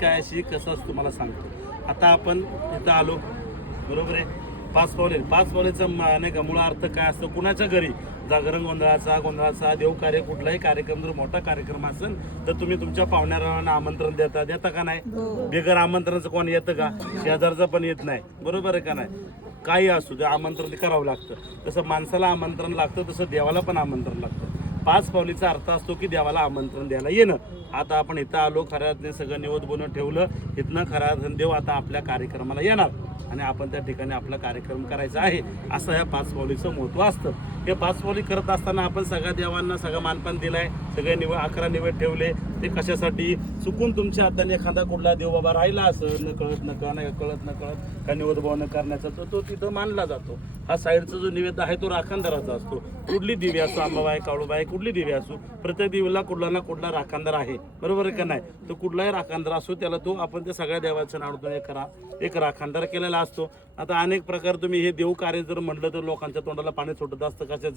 काय अशी कसं असतं तुम्हाला सांगतो. आता आपण इथं आलो बरोबर आहे, पाच पावलेचं नाही का मूळ अर्थ काय असतं, कुणाच्या घरी जागरण गोंधळाचा देवकार्य कुठलाही कार्यक्रम जर मोठा कार्यक्रम असेल तर तुम्ही तुमच्या पाहुण्यारांना आमंत्रण देता का नाही. बेगर आमंत्रणाचं कोण येतं का, शेजारचं पण येत नाही बरोबर आहे का नाही. काही असू दे आमंत्रण करावं लागतं. तसं माणसाला आमंत्रण लागतं तसं देवाला पण आमंत्रण लागतं. पाच पावलीचा अर्थ असतो की देवाला आमंत्रण द्यायला येणं. आता आपण इथं आलो, खऱ्यातने सगळं निवद बनवून ठेवलं, इथनं खरा देव आता आपल्या कार्यक्रमाला येणार आणि आपण त्या ठिकाणी आपला कार्यक्रम करायचा आहे, असं या पाच पावलीचं महत्त्व असतं. हे पाच पावली करत असताना आपण सगळ्या देवांना सगळं मानपान दिलाय, सगळे 11 निवेद ठेवले. ते कशासाठी, चुकून तुमच्या हाताने एखादा कुठला देव बाबा राहिला असं न कळत का निवेद भाव न करण्याचा, तर तो तिथं मानला जातो. हा साईडचा जो निवेद आहे तो राखणदाराचा असतो. कुठली दिवी असो, अंबाबाई काळूबाई कुठली दिवी असो, प्रत्येक देवीला कुठला ना कुठला राखणदार आहे बरोबर आहे का नाही. तर कुठलाही राखणदार असो त्याला तो आपण त्या सगळ्या देवाच्या नावातून एक राखणदार केलेला असतो. आता अनेक प्रकार तुम्ही हे देव कार्य जर म्हटलं तर लोकांच्या तोंडाला पाणी सुटत असतं. कशाचं,